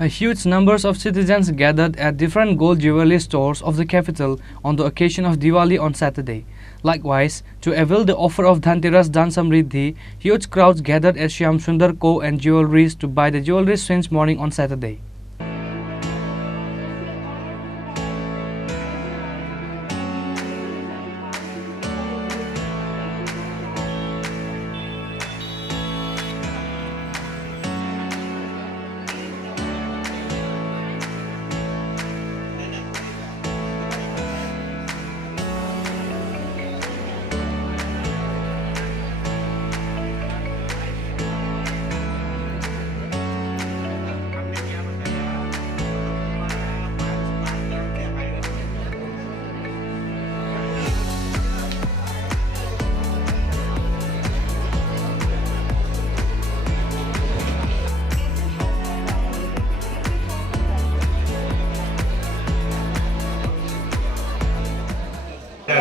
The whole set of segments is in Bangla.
A huge numbers of citizens gathered at different gold jewelry stores of the capital on the occasion of Diwali on Saturday. Likewise, to avail the offer of Dhanteras Dan Samriddhi, huge crowds gathered at Shyam Sundar Co and Jewelries to buy the jewelry since morning on Saturday.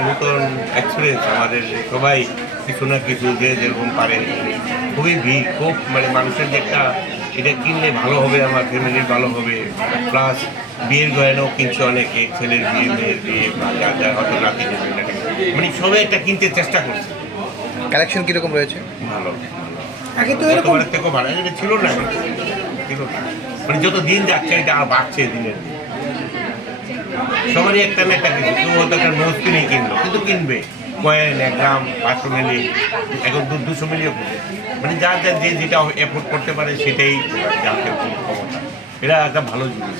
নতুন এক্সপিরিয়েন্স আমাদের সবাই কিছু না কিছু যে যেরকম পারে খুবই ভিড় খুব মানে মানুষের যে একটা এটা কিনলে ভালো হবে আমার ফ্যামিলির ভালো হবে প্লাস বিয়ের গয়নাও কিনছে অনেকে ছেলের বিয়ে মেয়ের বিয়ে যার যার হয়তো নাতি নেবে না মানে সবাই একটা কিনতে চেষ্টা করছে। কালেকশন কীরকম রয়েছে? ভালো আগে তো এরকমের থেকেও ভালো এটা ছিল না মানে যত দিন যাচ্ছে এটা আর বাড়ছে দিনের দিন সবারই একটা না একটা কিছু কেউ হয়তো একটা নোজ কিনেই কিনলো কিন্তু কিনবে কয়েন 1 গ্রাম 500 মিলি এখন 200 মিলিও কিনবে মানে যার যার যে যেটা এফোর্ড করতে পারে সেটাই জানতে ক্ষমতা এটা একটা ভালো জিনিস।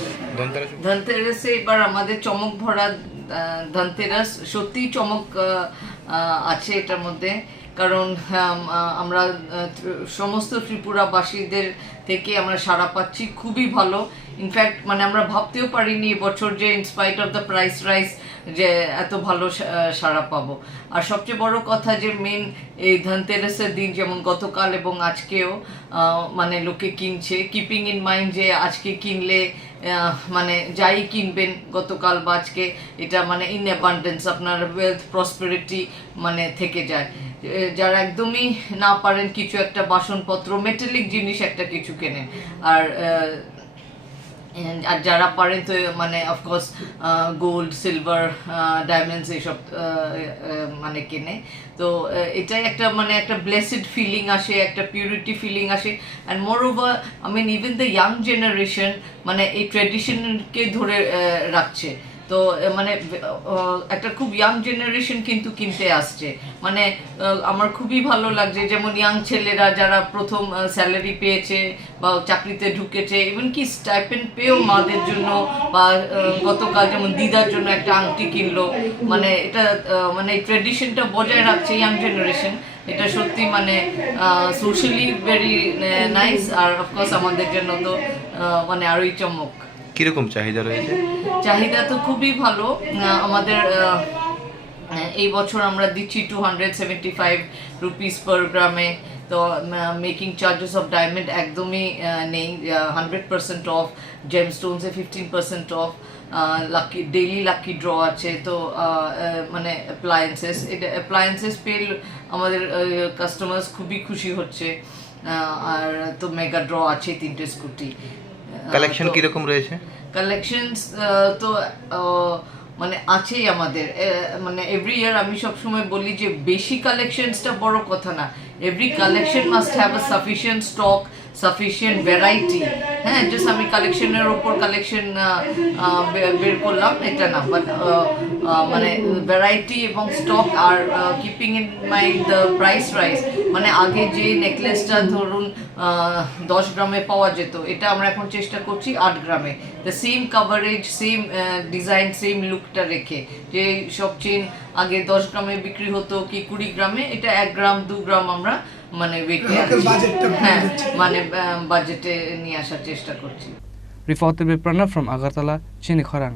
ধনতেরাসে এবার আমাদের চমক ভরা ধনতেরাস সত্যিই চমক আছে এটার মধ্যে কারণ আমরা সমস্ত ত্রিপুরাবাসীদের থেকে আমরা সাড়া পাচ্ছি খুবই ভালো। ইনফ্যাক্ট মানে আমরা ভাবতেও পারিনি এবছর যে in spite of the price rise যে এত ভালো সাড়া পাবো। আর সবচেয়ে বড় কথা যে মেন এই ধনতেরাসের দিন যেমন গতকাল এবং আজকেও মানে লোকে কিনছে কিপিং ইন মাইন্ড যে আজকে কিনলে মানে যাই কিনবেন গতকাল বা আজকে এটা মানে ইন অ্যাবান্ডেন্স আপনার ওয়েলথ প্রসপেরিটি মানে থেকে যায়। যারা একদমই না পারেন কিছু একটা বাসনপত্র মেটালিক জিনিস একটা কিছু কেনেন আর যারা পারেন তো মানে অফকোর্স গোল্ড সিলভার ডায়মন্ডস এইসব মানে কেনে তো এটাই একটা মানে একটা ব্লেসড ফিলিং আসে একটা পিউরিটি ফিলিং আসে and moreover I mean even the young generation মানে এই ট্র্যাডিশনকে ধরে রাখছে তো মানে একটা খুব ইয়াং জেনারেশন কিন্তু কিনতে আসছে মানে আমার খুবই ভালো লাগছে যেমন ইয়াং ছেলেরা যারা প্রথম স্যালারি পেয়েছে বা চাকরিতে ঢুকেছে ইভেন কি স্টাইপেন্ড পেয়েও মাদের জন্য বা গতকাল যেমন দিদার জন্য একটা আংটি কিনলো মানে এটা মানে এই ট্র্যাডিশনটা বজায় রাখছে ইয়াং জেনারেশন এটা সত্যি মানে সোশ্যালি ভেরি নাইস আর অফকোর্স আমাদের জন্য তো মানে আরোই চমক। কীরকম চাহিদা রয়েছে? চাহিদা তো খুবই ভালো আমাদের এই বছর আমরা দিচ্ছি 275 রুপিস পার গ্রামে তো মেকিং চার্জেস অফ ডায়মন্ড একদমই নেই 100% অফ জেমস্টোনসে 15% off lucky daily lucky draw আছে তো মানে অ্যাপ্লায়েন্সেস পেয়ে আমাদের কাস্টমার্স খুবই খুশি হচ্ছে আর তো মেগা ড্র আছে 3টে স্কুটি। কালেকশন কীরকম রয়েছে? কালেকশনস তো মানে আছেই আমাদের মানে এভরি ইয়ার আমি সবসময় বলি যে বেশি কালেকশনসটা বড় কথা না every collection must have a sufficient stock sufficient variety হ্যাঁ জাস্ট আমি কালেকশনের ওপর কালেকশন বের করলাম এটা না বাট মানে ভ্যারাইটি এবং stock R keeping in mind the price rise মানে আগে যে নেকলেসটা ধরুন 10 গ্রামে পাওয়া যেত এটা আমরা এখন চেষ্টা করছি 8 গ্রামে the same coverage same design same লুকটা রেখে যে সব চেন আগে 10 গ্রামে বিক্রি হতো কি 20 গ্রামে এটা 1 গ্রাম 2 গ্রাম আমরা মানে হ্যাঁ মানে বাজেটে নিয়ে আসার চেষ্টা করছি। Reported by Pranav from Agartala, Chini, Khorang.